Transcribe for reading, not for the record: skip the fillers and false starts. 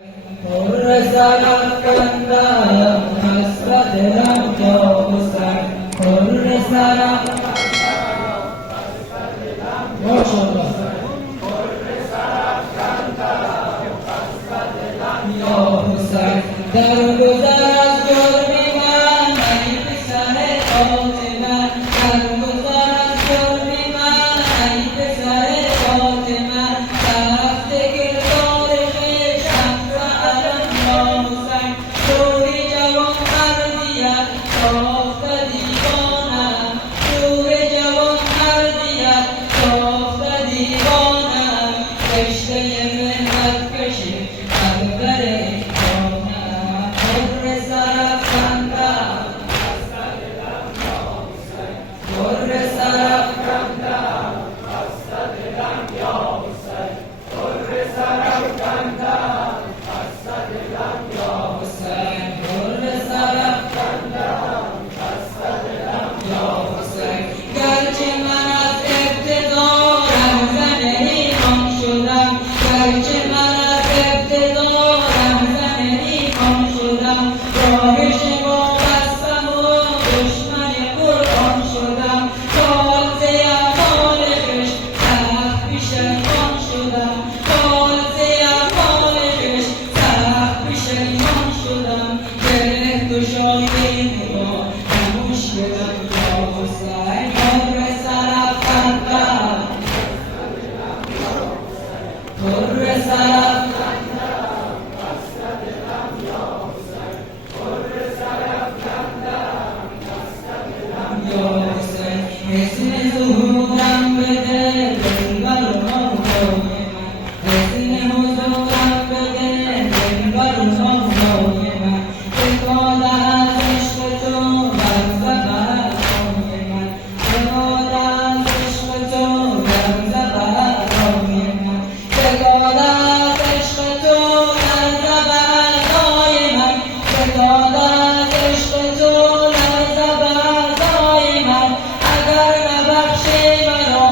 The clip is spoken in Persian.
پر سرافکندم حسرت دلم یا حسین پر سرافکندم ماشاءالله یا حسین در گذر از جرم من ای پسر فاطمه در گذر از جرم من ای پسر فاطمه رفته گردار خویشم زهرم یا حسین روی جوان مردیت ساخته دیوانم روی جوان مردیت ساخته دیوانم رشته مهنت کشی اکبر Agar nabakshi mano,